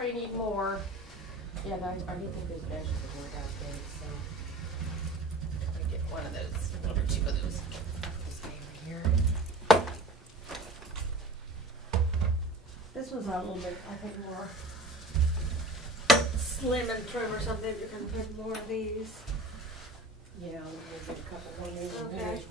probably need more. Yeah, I do think those benches would work out good, so I'm gonna get one of those, one or two of those. This guy over here. This was a little bit, I think, more slim and trim or something. You're gonna put more of these. Yeah, I'm gonna get a couple more of those. Okay.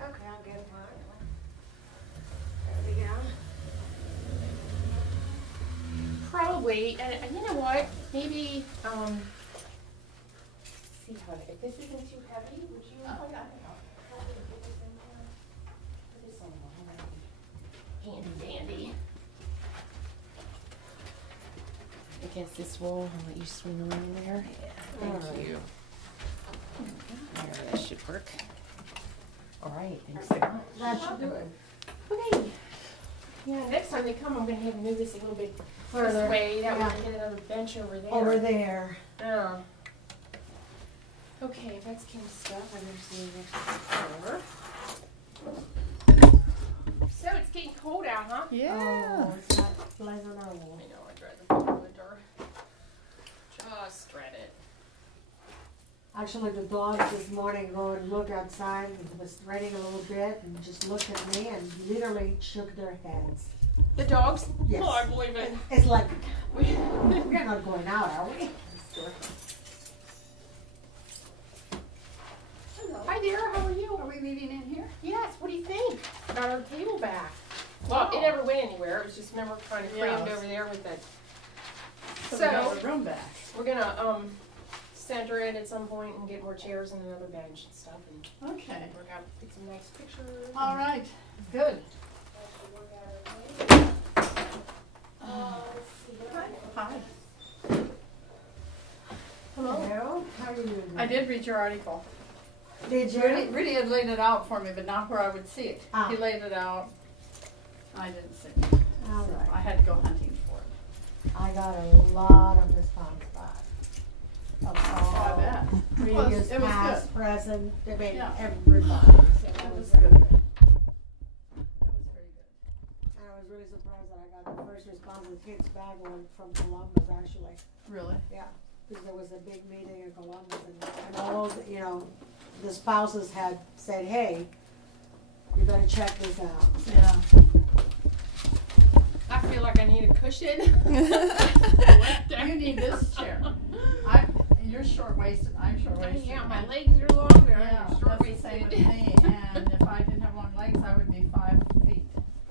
Okay, I'll get mine. There we go. Probably, and you know what? Maybe, see how, if this isn't too heavy, would you help me get this in here? Put this on the handy dandy. Against this wall, I'll let you swing around there. Yeah, thank you. There, that should work. All right, thanks so much. That should do it. Okay. Yeah, next time they come, I'm gonna have to move this a little bit Further. this way. That way Yeah. I can get another bench over there. Over there. Yeah. Okay, that's Kim's stuff. I've never seen it actually before. So it's getting cold out, huh? Yeah. Oh, it's not pleasant at all. I know, I'd rather be in the winter. Just dread it. Actually, the dogs this morning go and look outside. It was raining a little bit and just looked at me and literally shook their heads. The dogs? Yes. Oh, I believe it. It's like, we're not going out, are we? Hello. Hi there, how are you? Are we meeting in here? Yes, what do you think? Got our table back. Well, it never went anywhere. It was just, remember, kind of crammed over there with that. So we got the room back. We're gonna center it at some point and get more chairs and another bench and stuff and Okay. work out, take some nice pictures. All right. Good. Let's see what Hi. Hello. How are you doing? I did read your article. Did you? Rudy had laid it out for me, but not where I would see it. Ah. He laid it out. I didn't see it. All So right. I had to go hunting for it. I got a lot of response back. Of I all bet. previous, It was past, good. present, I mean, Yeah. everybody. So It was very good. It was very good. And I was really surprised that I got the first response, the kids back one from Columbus actually. Really? Yeah, because there was a big meeting in Columbus and all, you know, the spouses had said, hey, you better check this out. Yeah. I feel like I need a cushion. You need this chair. You're short-waisted. I'm short-waisted. Yeah, my legs are long, they're Yeah, short that's the same with me. And if I didn't have long legs, I would be 5 feet.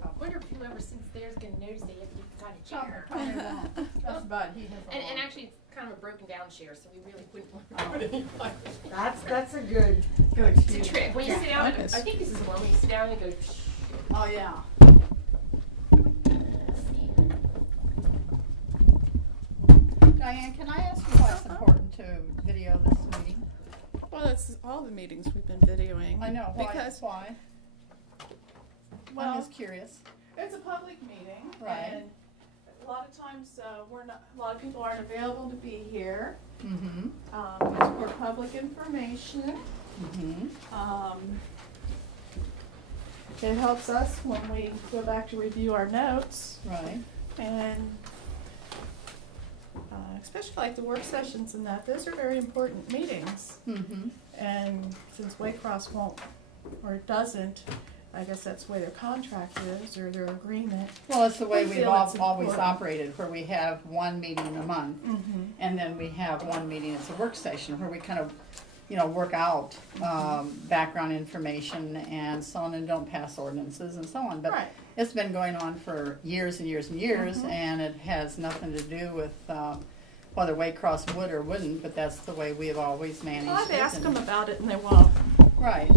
I wonder if whoever sits there is going to notice they haven't got a chair. Probably won't. That's Bud. He has a And long- actually, it's kind of a broken down chair, so we really wouldn't want to Oh. put any like That's a good It's a trick. When you Yeah. sit down, I Nice. think this is the one when you sit down and it goes. Oh, yeah. Diane, can I ask you why it's important to video this meeting? Well, that's all the meetings we've been videoing. I know. Why? Because Why? I'm Well- just curious. it's a public meeting, Right. and a lot of times we're not. A lot of people aren't available to be here. Mm-hmm. It's for public information. Mm-hmm. It helps us when we go back to review our notes, Right. and especially like the work sessions and that. Those are very important meetings. Mm-hmm. And since Waycross won't or doesn't, I guess that's the way their contract is or their agreement. Well, it's the way We we've feel it's always important. operated, where we have one meeting a month, Mm-hmm. and then we have one meeting as a work session, where we kind of, work out background information and so on, and don't pass ordinances and so on. But Right. it's been going on for years and years and years, Mhm. and it has nothing to do with whether Waycross would or wouldn't, but that's the way we have always managed Well, I've it. asked and- them about it and they won't. Right.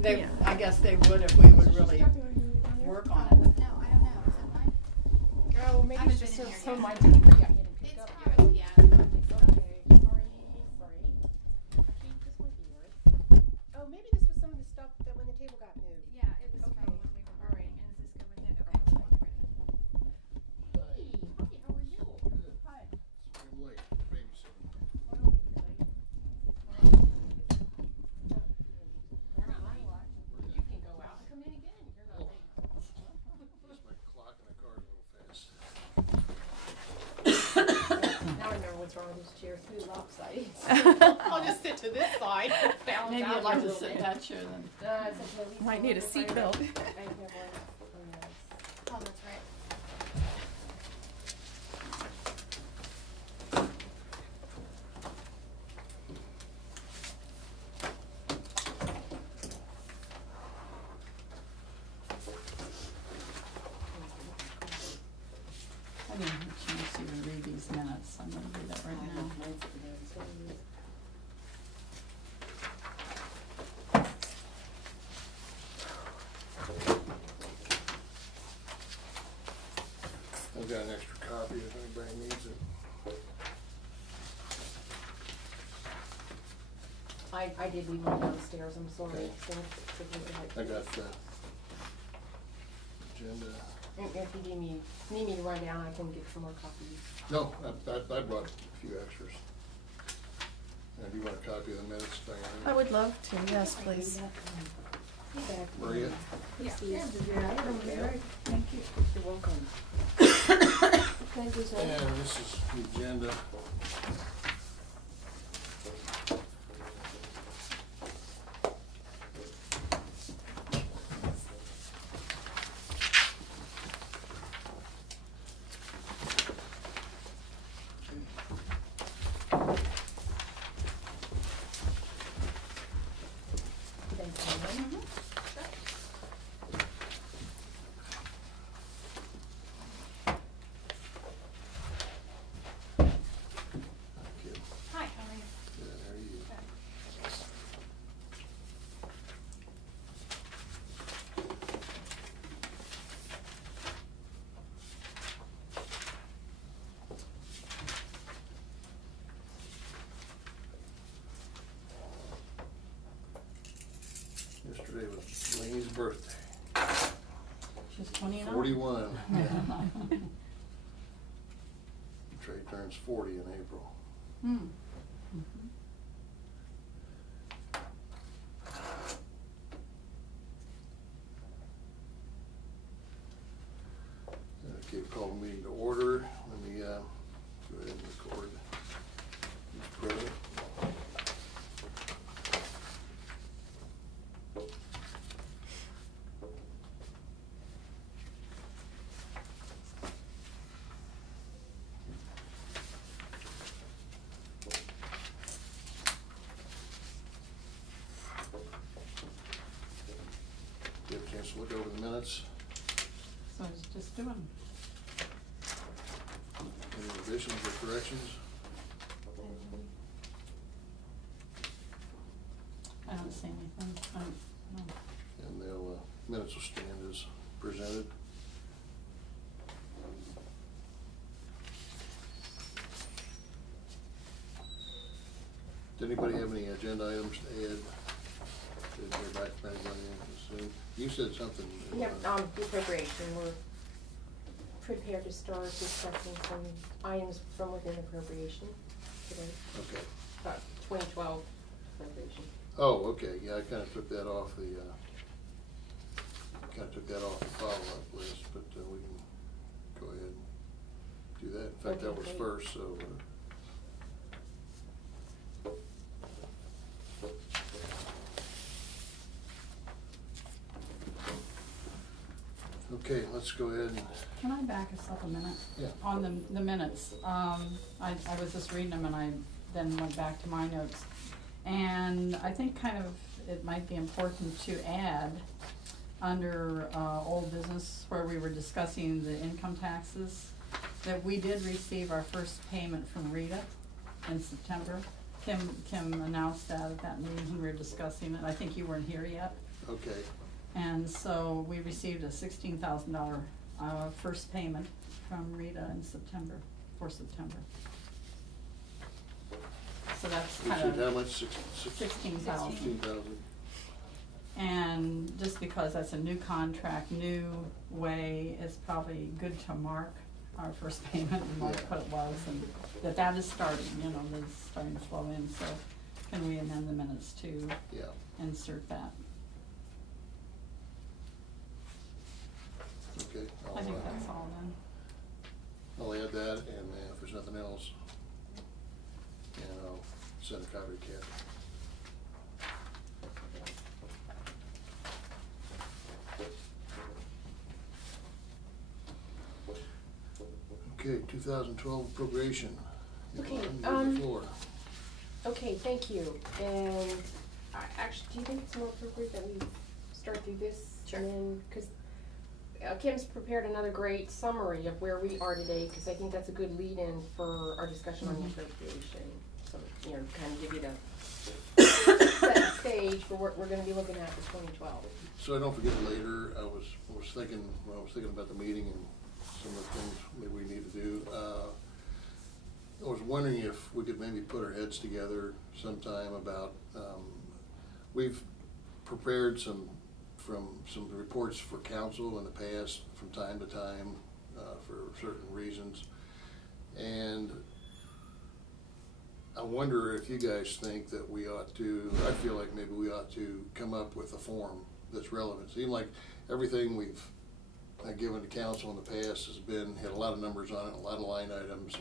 They, Yeah. I guess they would if we would really work on it. No, I don't know. Is it mine? Oh, maybe I it's haven't just been in some here of my yet. didn't pick up It's yet. probably, yeah. Okay, sorry. Keep this one here. Oh, maybe this was some of the stuff that when the table got moved. Yeah, it was Okay. from when we were All right. working. And is this good with it? Okay. Hey, hi, how are you? Good. Hi. I'm late, babysitting. I don't think you're late. You're not late. You can go out and come in again. You're not late. Guess my clock in the car is a little fast. Now I remember what's wrong with this chair. It's too lopsided. I'll just sit to this side. Balance Maybe out you'd like a to little sit bit. that chair then. It's okay. We Might need a can- seatbelt. I have one. Oh, that's right. I didn't have a chance to even read these minutes. I'm gonna do that right now. I've got an extra copy if anybody needs it. I did leave one downstairs. I'm sorry. Okay. So, I got the agenda. if you need me to run down, I can get some more copies. No, I brought a few extras. And do you want a copy of the minutes, Diane? I would love to, yes, please. Maria? Yeah. Thank you. You're welcome. Thank you, sir. And this is the agenda. Thank you. Thank you. Hi, how are you? Good, how are you? Yesterday was Lane's birthday. She's 29? 41. Trey turns 40 in April. Hmm. Mhm. Okay, call the meeting to order. Let me go ahead and record. Who's present? Do you have a chance to look over the minutes? So I was just doing. Any revisions or corrections? I don't see anything. No. And the minutes will stand as presented. Did anybody have any agenda items to add? Did you hear back from anybody? I assume? You said something. Yep, the appropriation, we're prepared to start discussing some items from within appropriation today, Okay. 2012 appropriation. Oh, okay, yeah, I kinda took that off the follow-up list, but we can go ahead and do that. In fact, that was Okay. first, so. Okay, let's go ahead and, Can I back us up a minute? Yeah. On the minutes, I was just reading them and I then went back to my notes. And I think kind of it might be important to add under old business where we were discussing the income taxes, that we did receive our first payment from Rita in September. Kim announced that at that meeting when we were discussing it. I think you weren't here yet. okay, And so we received a $16,000 first payment from Rita in September, for September. So that's we kind should, how of much, 16,000. 16,000? And just because that's a new contract, new way, it's probably good to mark our first payment and mark what it was, and that is starting, you know, that's starting to flow in, so can we amend the minutes to Yeah. insert that? Okay. I think that's all then. I'll add that, and if there's nothing else, and I'll send a copy to Kathy. Okay, 2012 appropriation. Okay, You have the floor. Okay, thank you. And actually, do you think it's more appropriate that we start through this? Sure. And then, because Kim's prepared another great summary of where we are today, because I think that's a good lead-in for our discussion on the appropriation. So, you know, kind of give you the set the stage for what we're going to be looking at for 2012. So I don't forget later, I was thinking, when I was thinking about the meeting and some of the things maybe we need to do, I was wondering if we could maybe put our heads together sometime about, we've prepared some reports for council in the past from time to time, for certain reasons. And I wonder if you guys think that we ought to, I feel like maybe we ought to come up with a form that's relevant. It seems like everything we've given to council in the past had a lot of numbers on it, a lot of line items,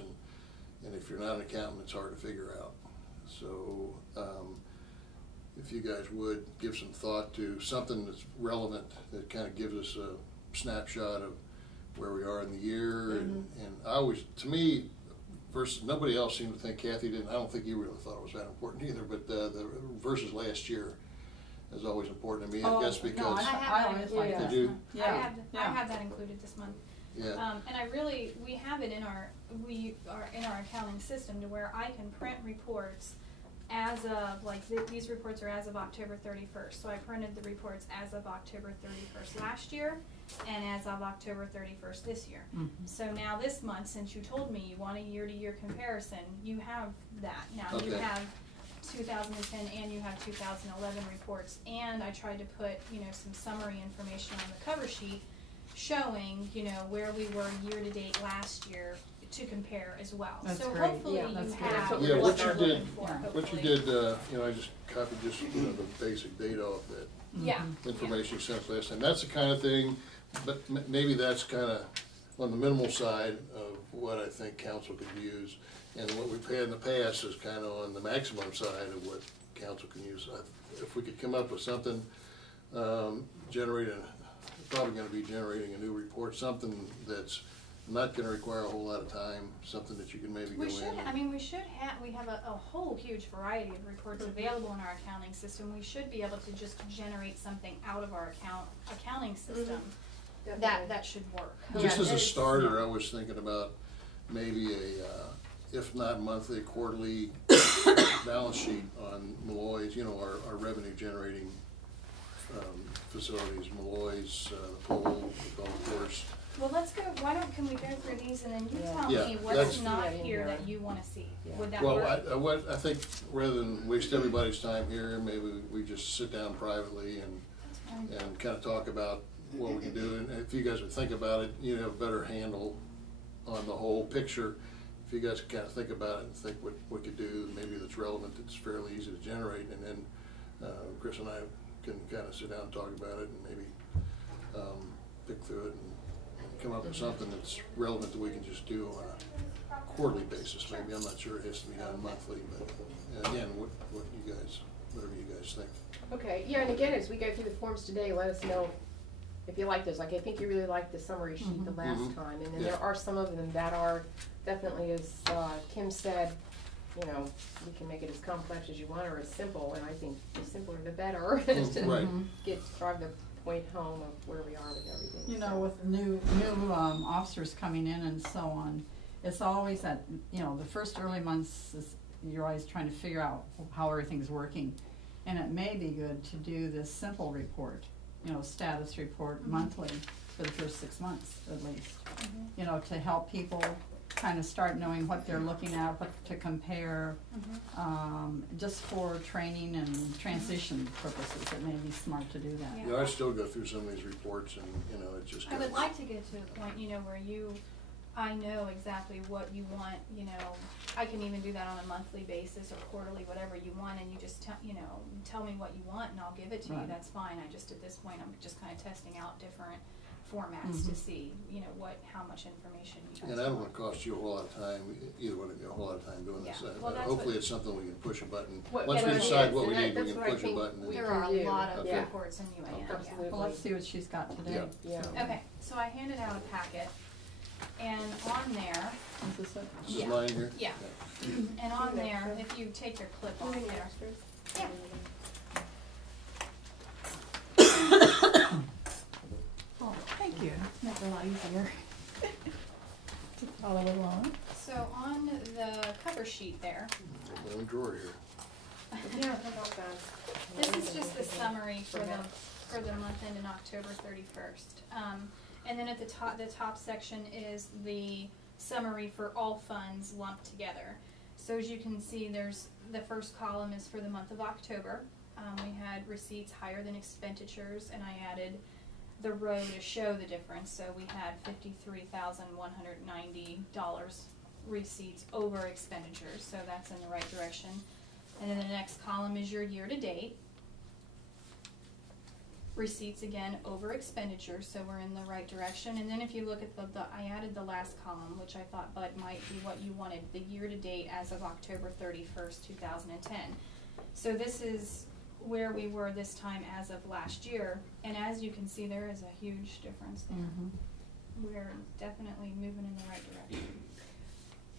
and if you're not an accountant, it's hard to figure out. So if you guys would give some thought to something that's relevant, that kind of gives us a snapshot of where we are in the year. And I always, to me, versus nobody else seemed to think, Kathy didn't, I don't think you really thought it was that important either, but the versus last year is always important to me, I guess, because. No, I always like Did that. you? Yeah. I have that included this month. Yeah. And we have it in our accounting system to where I can print reports as of, like, these reports are as of October 31st. So I printed the reports as of October 31st last year and as of October 31st this year. So now this month, since you told me you want a year-to-year comparison, you have that. Now you Okay. have 2010 and you have 2011 reports, and I tried to put, you know, some summary information on the cover sheet showing, you know, where we were year-to-date last year to compare as well. That's so great. hopefully Yeah, you that's have great. Yeah, what they're you looking did, for, what you hopefully. did, you know, I just copied just, you know, the basic data off that Yeah. information you sent last time. That's the kind of thing, but maybe that's kind of on the minimal side of what I think council could use. And what we've had in the past is kind of on the maximum side of what council can use. If we could come up with something, probably gonna be generating a new report, something that's not gonna require a whole lot of time, something that you can maybe go in. We have a whole huge variety of reports available in our accounting system. We should be able to just generate something out of our accounting system that should work. Just Yeah, as a it's- starter, I was thinking about maybe if not monthly, quarterly balance sheet on Malloy's, you know, our revenue generating facilities, Malloy's, the pool, the golf course. Well, can we go through these and then you Yeah. tell Yeah, me that's- what's not Yeah, in here here. that you wanna see? Yeah. Would that Well, work? I think rather than waste everybody's time here, maybe we just sit down privately and kind of talk about what we can do. And if you guys would think about it, you have a better handle on the whole picture. If you guys kind of think about it and think what we could do, maybe that's relevant, that's fairly easy to generate, and then Chris and I can kind of sit down and talk about it and maybe pick through it and come up with something that's relevant that we can just do on a quarterly basis. Maybe, I'm not sure it has to be done monthly, but again, whatever you guys think. Okay, yeah, and again, as we go through the forms today, let us know if you like those. Like, I think you really liked the summary sheet the last Mhm. time, and then Yeah. there are some of them that are definitely, as Kim said, you know, we can make it as complex as you want or as simple, and I think the simpler the better to Right. drive the point home of where we are with everything. You know, so. with new officers coming in and so on, it's always that, you know, the first early months you're always trying to figure out how everything's working. And it may be good to do this simple report, you know, status report monthly for the first 6 months at least. You know, to help people kind of start knowing what they're looking at, what to compare, just for training and transition purposes, it may be smart to do that. Yeah. You know, I still go through some of these reports and, you know, it just I would goes. like to get to a point, you know, where I know exactly what you want, you know, I can even do that on a monthly basis or quarterly, whatever you want, and you just tell me what you want and I'll give it to you, Right. that's fine. I just, at this point, I'm just kinda testing out different formats to see, you know, how much information you guys And I don't want. wanna cost you a whole lot of time, either one of you, a whole lot of time doing this. Yeah. Well, that's Hopefully what- it's something we can push a button. What- Once we and decide yes, what we and need, we that's can what I push a think button. we There can are a do. lot of Okay. reports in UAN, yeah. Absolutely. Well, let's see what she's got today. Yeah. Yeah. Okay, so I handed out a packet, and on there, Is this it? This Yeah. is mine here? Yeah. and on there, if you take your clip off there, Yeah. Oh, thank you. Make it a lot easier. To follow along. so on the cover sheet there, Got my own drawer here. Yeah, how about that? this is just the summary for the month ending October 31st. And then at the top section is the summary for all funds lumped together. So as you can see, the first column is for the month of October. We had receipts higher than expenditures, and I added the row to show the difference. So we had $53,190 receipts over expenditures, so that's in the right direction. And then the next column is your year-to-date. Receipts again over expenditures, so we're in the right direction. And then if you look at I added the last column, which I thought, Bud, might be what you wanted, the year-to-date as of October 31st, 2010. So this is where we were this time as of last year, and as you can see, there is a huge difference there. We're definitely moving in the right direction.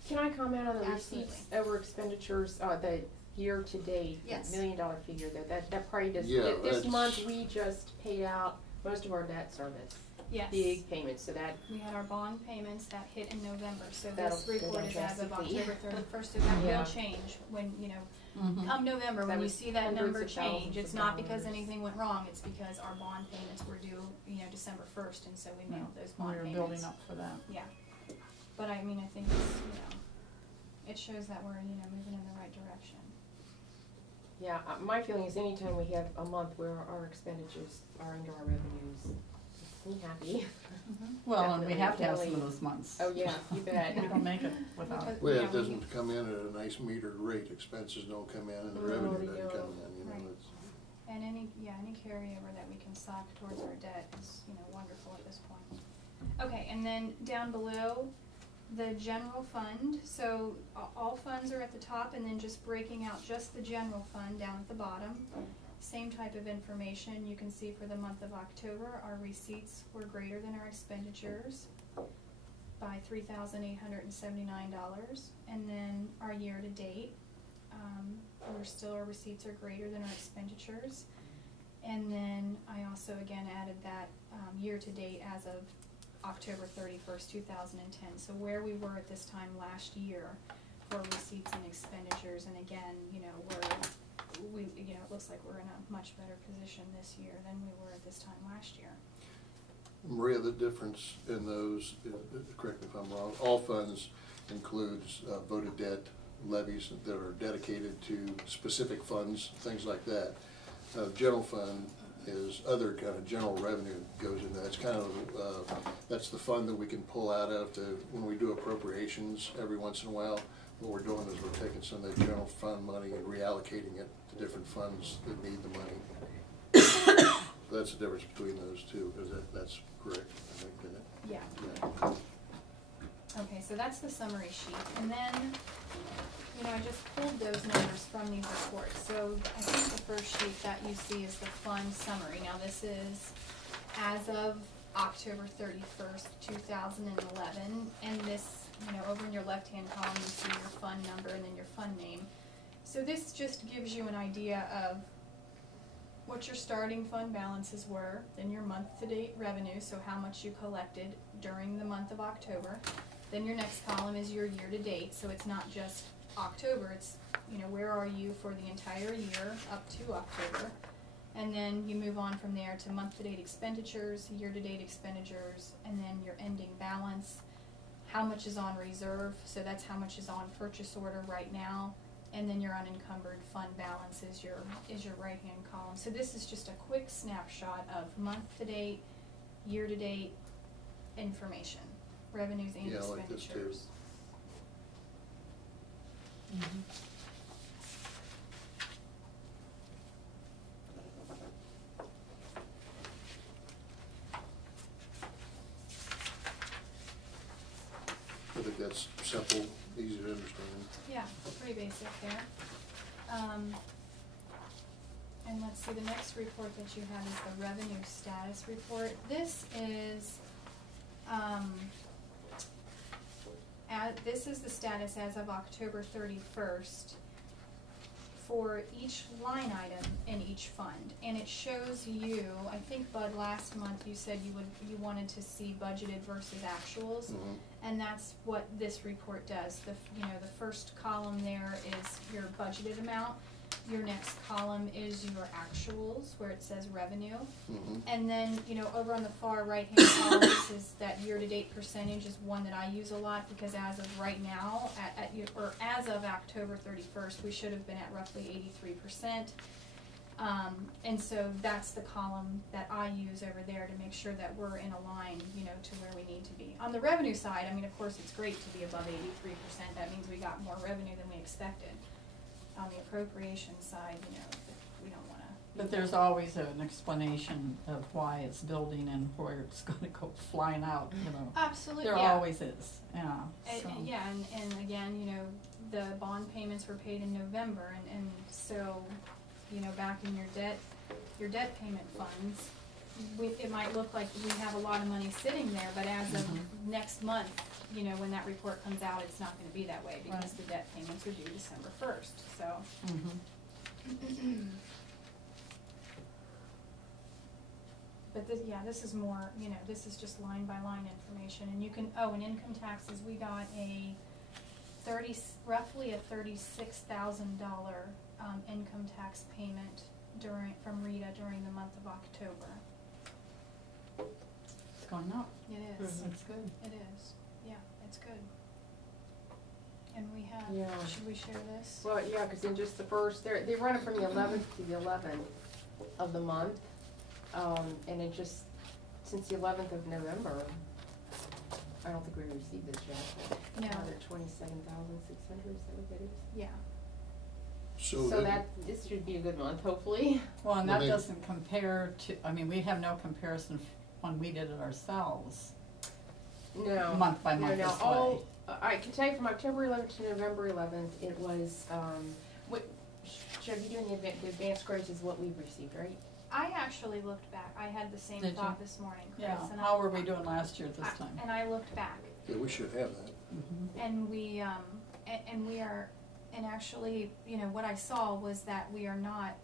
Can I comment on the Absolutely. receipts over expenditures, the year-to-date Yes. $1 million figure though? That probably does, Yeah, this that's- month we just paid out most of our debt service. Yes. Big payments, so that, We had our bond payments that hit in November, so That'll this go report down is as of drastically. October 31st, so that Yeah. will change when, you know, Mhm. come November, That when you was see that hundreds number of thousands change, of it's not because dollars. anything went wrong, it's because our bond payments were due, you know, December 1st, and so we mailed those We bond were payments. building up for that. Yeah, but I mean, I think it's, you know, it shows that we're, you know, moving in the right direction. yeah, my feeling is anytime we have a month where our expenditures are under our revenues, makes me happy. Well, and we Definitely, have to have some of definitely. those months. Oh, yeah, you bet. We don't make it without it. Well, Yeah, it we- doesn't come in at a nice metered rate, expenses don't come in and the No, revenue they doesn't come don't. in, you know, Right. it's. And any carryover that we can sock towards our debt is, you know, wonderful at this point. Okay, and then down below, the general fund, so all funds are at the top, and then just breaking out just the general fund down at the bottom. Same type of information, you can see for the month of October, our receipts were greater than our expenditures by $3,879, and then our year-to-date, our receipts are greater than our expenditures. And then I also again added that year-to-date as of October 31st, 2010. So where we were at this time last year for receipts and expenditures, and again, you know, it looks like we're in a much better position this year than we were at this time last year. Maria, the difference in those, correct me if I'm wrong, all funds includes voted debt levies that are dedicated to specific funds, things like that. General fund is other kind of general revenue goes into that. It's kind of, that's the fund that we can pull out of when we do appropriations every once in a while. What we're doing is we're taking some of that general fund money and reallocating it to different funds that need the money. That's the difference between those two, because that's correct, I think, isn't it? Yeah. Yeah. Okay, so that's the summary sheet, and then, you know, I just pulled those numbers from these reports. So I think the first sheet that you see is the fund summary. Now this is as of October 31st, 2011, and this, you know, over in your left-hand column you see your fund number and then your fund name. So this just gives you an idea of what your starting fund balances were, then your month-to-date revenue, so how much you collected during the month of October. Then your next column is your year-to-date, so it's not just October, it's, you know, where are you for the entire year up to October. And then you move on from there to month-to-date expenditures, year-to-date expenditures, and then your ending balance, how much is on reserve, so that's how much is on purchase order right now, and then your unencumbered fund balance is your right-hand column. So this is just a quick snapshot of month-to-date, year-to-date information, revenues and Yeah, I like this too. expenditures. I think that's simple, easy to understand. Yeah, pretty basic there. And let's see, the next report that you have is the revenue status report. This is, this is the status as of October 31st for each line item in each fund. And it shows you, I think Bud, last month you said you wanted to see budgeted versus actuals. Mhm. And that's what this report does. The first column there is your budgeted amount. Your next column is your actuals, where it says revenue. Mhm. And then, over on the far right-hand column, this is that year-to-date percentage is one that I use a lot, because as of right now, or as of October 31st, we should have been at roughly 83%. And so that's the column that I use over there to make sure that we're in a line, to where we need to be. On the revenue side, I mean, of course, it's great to be above 83%. That means we got more revenue than we expected. On the appropriation side, we don't wanna. But there's always an explanation of why it's building and where it's gonna go flying out, Absolutely, There yeah. always is, yeah, so. Yeah, and again, the bond payments were paid in November, and so, back in your debt payment funds, it might look like we have a lot of money sitting there, but as of next month, when that report comes out, it's not gonna be that way, because Right. the debt payments are due December 1st, so. But this is more, this is just line by line information, and you can, in income taxes, we got roughly a $36,000 income tax payment from Rita during the month of October. It's going up, It is, that's good. it is, yeah, it's good. And we have, Yeah. should we share this? Well, yeah, because in just the first, they run it from the 11th to the 11th of the month. And it just, since the 11th of November, I don't think we received this yet. No. Another 27,600, is that what that is? Yeah, So So then, this should be a good month, hopefully. Well, and Well, that they- doesn't compare to, I mean, we have no comparison when we did it ourselves, No. month by month No, this all, way. I can tell you from October 11th to November 11th, it was, should I be doing the advanced grades is what we've received, right? I actually looked back, I had the same Did you? thought this morning, Chris, Yeah, and how were we doing last year at this time? And I looked back, yeah, we should have that. and we are, and actually, what I saw was that we are not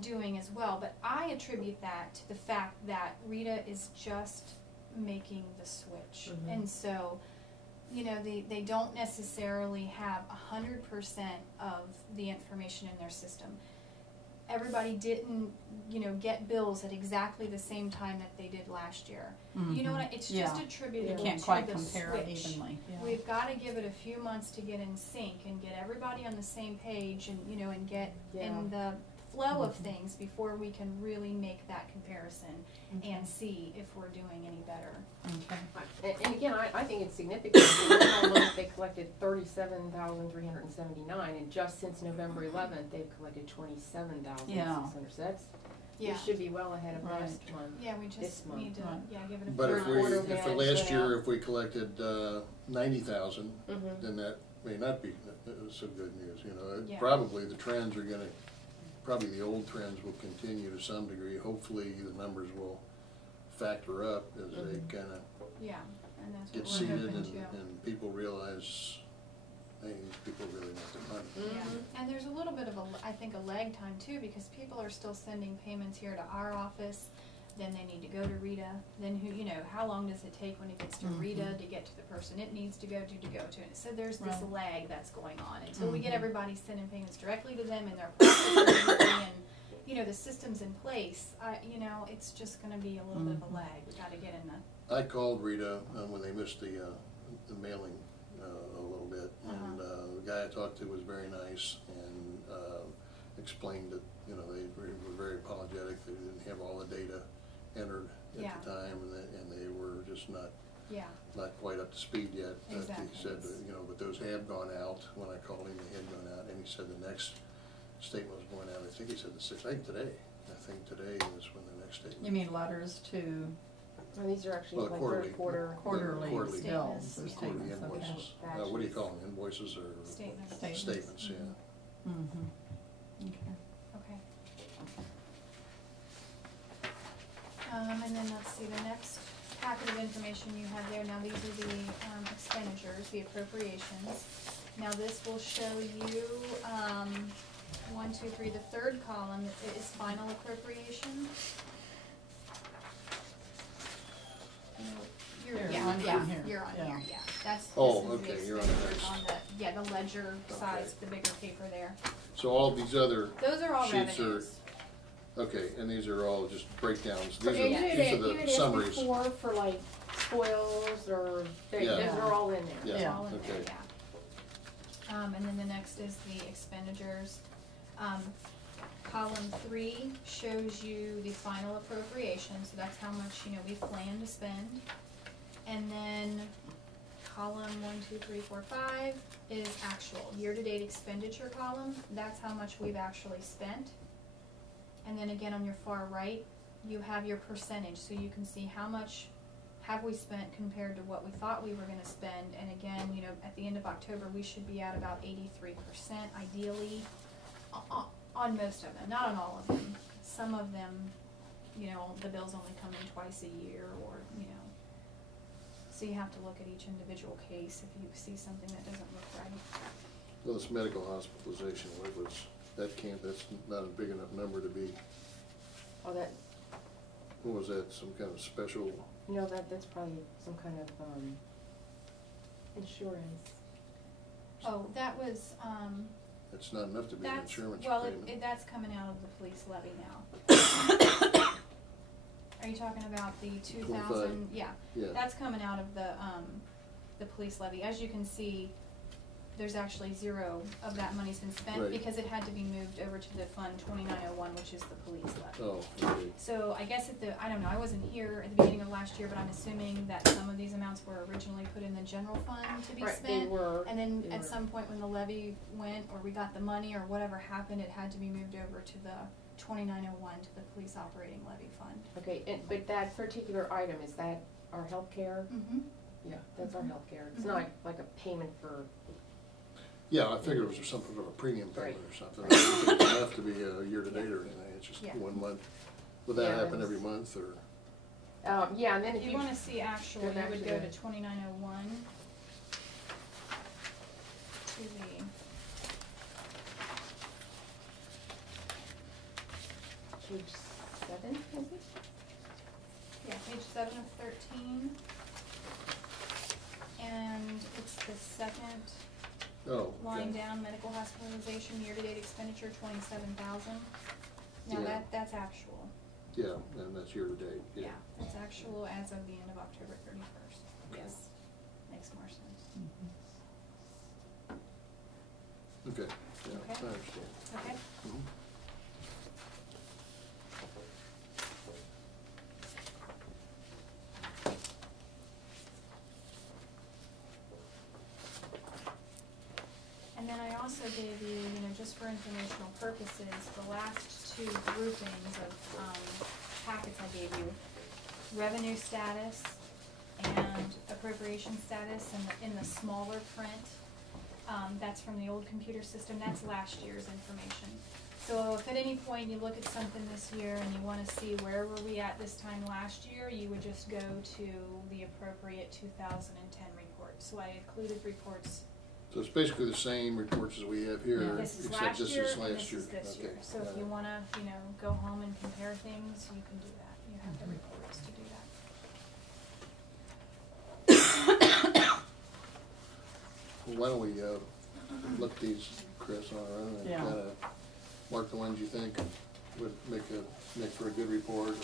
doing as well, but I attribute that to the fact that Rita is just making the switch. And so, they don't necessarily have 100% of the information in their system. Everybody didn't, get bills at exactly the same time that they did last year. You know what, it's just Yeah. attributable You can't to quite the compare it switch. evenly, yeah. We've gotta give it a few months to get in sync and get everybody on the same page and, and get in the flow of things before we can really make that comparison and see if we're doing any better. Okay. And again, I think it's significant. They collected 37,379, and just since November 11th, they've collected 27,600. So that's, Yeah, we should be well ahead of Right. last month. yeah, we this just month. need to, Right. give it a few But if months. we, if for last year, if we collected 90,000, then that may not be so good news, Yeah. Probably the trends are gonna, probably the old trends will continue to some degree. Hopefully, the numbers will factor up as they kinda Yeah, and that's get what we're seated hoping and, to. and people realize, hey, these people really want their money. Yeah, and there's a little bit of I think a lag time too, because people are still sending payments here to our office, then they need to go to Rita, then how long does it take when it gets to Rita to get to the person it needs to go to? And so there's this Right. lag that's going on until we get everybody sending payments directly to them and they're processing everything and, the system's in place. It's just gonna be a little bit of a lag, we gotta get in the. I called Rita when they missed the the mailing a little bit. And the guy I talked to was very nice and explained that, you know, they were very apologetic. They didn't have all the data entered at the time, and they were just not quite up to speed yet. Exactly. He said that, you know, but those have gone out. When I called him, they had gone out, and he said the next statement was going out. I think he said the 6th. I think today. I think today is when the next statement. You mean letters to And these are actually like quarterly. quarterly Quarterly bills or statements. Quarterly statements? Okay. invoices. Batches. What do you call them? Invoices or? Statements. Statements, yeah. Mm-hmm. Okay. Okay. And then let's see, the next packet of information you have there, now these are the expenditures, the appropriations. Now this will show you, 1, 2, 3, the third column is final appropriation. You're, Here, yeah, on yeah, down here, you're on yeah. here, yeah. That's, Oh, this is the okay, you're on expenditures this. on the, yeah, the ledger size, Okay. the bigger paper there. So all of these other Those are all sheets are, revenues. okay, and these are all just breakdowns. For, These and are, you these had, are you had the asked summaries. before for like spoils or, Yeah. those are all in there. Yeah. It's all in there, okay. yeah. And then the next is the expenditures. Column 3 shows you the final appropriation, so that's how much, you know, we plan to spend. And then column 1, 2, 3, 4, 5 is actual. Year-to-date expenditure column, that's how much we've actually spent. And then again, on your far right, you have your percentage, so you can see how much have we spent compared to what we thought we were gonna spend. And again, you know, at the end of October, we should be at about 83% ideally on most of them, not on all of them. Some of them, you know, the bills only come in twice a year, or, you know. So you have to look at each individual case if you see something that doesn't look right. Well, this medical hospitalization, that's not a big enough number to be, Oh, that, what was that, some kind of special? you know, that's probably some kind of, insurance. Oh, that was, That's not enough to be an that's, insurance well, payment. that's coming out of the police levy now. Are you talking about the 2000? 25. Yeah, Yeah, that's coming out of the police levy. As you can see, there's actually 0 of that money's been spent Right. because it had to be moved over to the fund 2901, which is the police levy. oh, okay. So I guess I don't know, I wasn't here at the beginning of last year, but I'm assuming that some of these amounts were originally put in the general fund to be Right, spent. they were. And then they at were. some point when the levy went, or we got the money, or whatever happened, it had to be moved over to the 2901, to the police operating levy fund. Okay, but that particular item, is that our healthcare? Mm-hmm. Yeah, that's our Mhm. healthcare. It's Mhm. not like a payment for, Yeah, I figured it was some sort of a premium payment Right. or something. I don't think it's enough to be a year-to-date or anything, it's just Yeah. 1 month. Would that Yeah, happen that's- every month, or? yeah, and then If you wanna see actual, go you back would to go the- to 2901. To the, page 7, is it? yeah, page 7 of 13. And it's the second Oh, line okay. down, medical hospitalization, year-to-date expenditure, 27,000. Now Yeah. that's actual. Yeah, and that's year-to-date, yeah. Yeah, that's actual as of the end of October 31st. Yes, makes more sense. Okay, yeah, I Okay. understand. Okay, Mhm. and then I also gave you, just for informational purposes, the last 2 groupings of packets I gave you. Revenue status and appropriation status in the smaller print. That's from the old computer system, that's last year's information. So if at any point you look at something this year and you wanna see where were we at this time last year, you would just go to the appropriate 2010 report. So I included reports, So it's basically the same reports as we have here, this is except last this year is and last this year. is this year. Okay, So got if you it. wanna, go home and compare things, you can do that. You have the reports to do that. Well, why don't we look these, Chris, on our own and Yeah. kinda mark the ones you think would make for a good report, or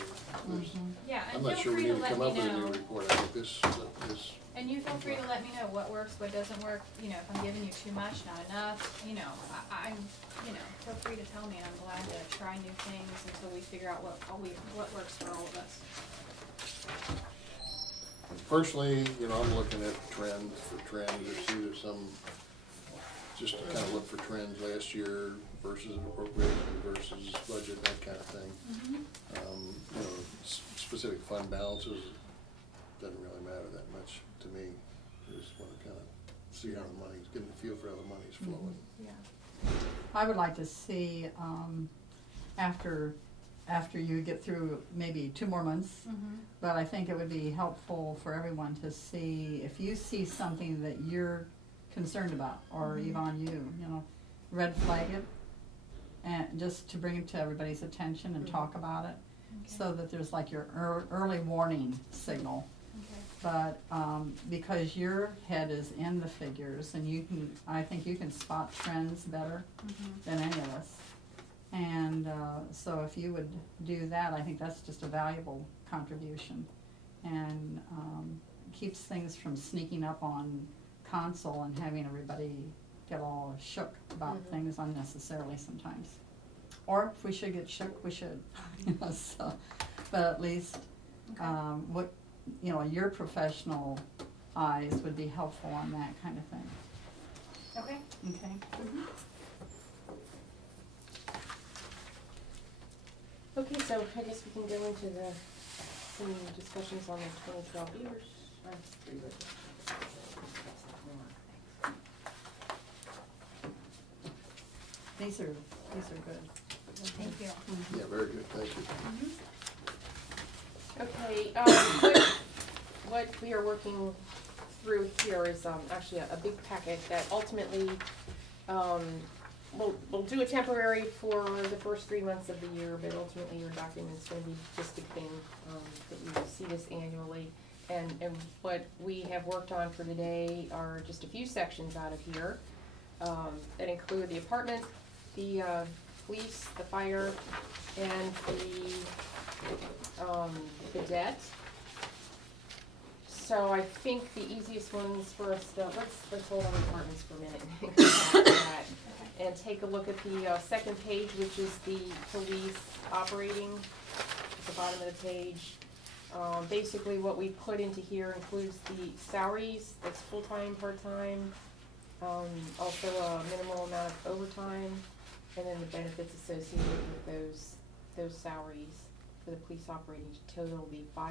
there's, Yeah, I'm and not feel sure we free to need to let come me up with a new know. report. I think this, And you feel free to let me know what works, what doesn't work, you know, if I'm giving you too much, not enough, you know, I'm, you know, feel free to tell me, and I'm glad to try new things until we figure out what works for all of us. personally, you know, I'm looking at trends to see if there's some, just to kind of look for trends last year versus appropriation versus budget, that kind of thing. You know, specific fund balances, doesn't really matter that much to me. I just want to kind of see how the money's, getting a feel for how the money's flowing. Yeah. I would like to see, after you get through maybe 2 more months, but I think it would be helpful for everyone to see, if you see something that you're concerned about, or Yvonne, you know, red flag it, and just to bring it to everybody's attention and talk about it, so that there's like your early warning signal. But because your head is in the figures, and I think you can spot trends better than any of us. And so if you would do that, I think that's just a valuable contribution, and keeps things from sneaking up on console and having everybody get all shook about things unnecessarily sometimes. Or if we should get shook, we should. So, but at least what, you know, your professional eyes would be helpful on that kind of thing. Okay. Okay. Okay, so I guess we can go into some discussions on the 2012 years. These are good. Thank you. Yeah, very good, thank you. Okay, what we are working through here is actually a big packet that ultimately we'll do a temporary for the first 3 months of the year, but ultimately your document's going to be just a thing that you will see this annually. And what we have worked on for today are just a few sections out of here that include the apartment, the police, the fire, and the debt. So I think the easiest ones for us to, let's hold on apartments for a minute and come back to that. And take a look at the second page, which is the police operating, at the bottom of the page. Basically what we put into here includes the salaries, that's full-time, part-time, also a minimal amount of overtime, and then the benefits associated with those salaries for the police operating total will be $556,645.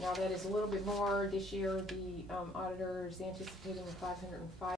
Now that is a little bit more. This year the auditor is anticipating $505,000.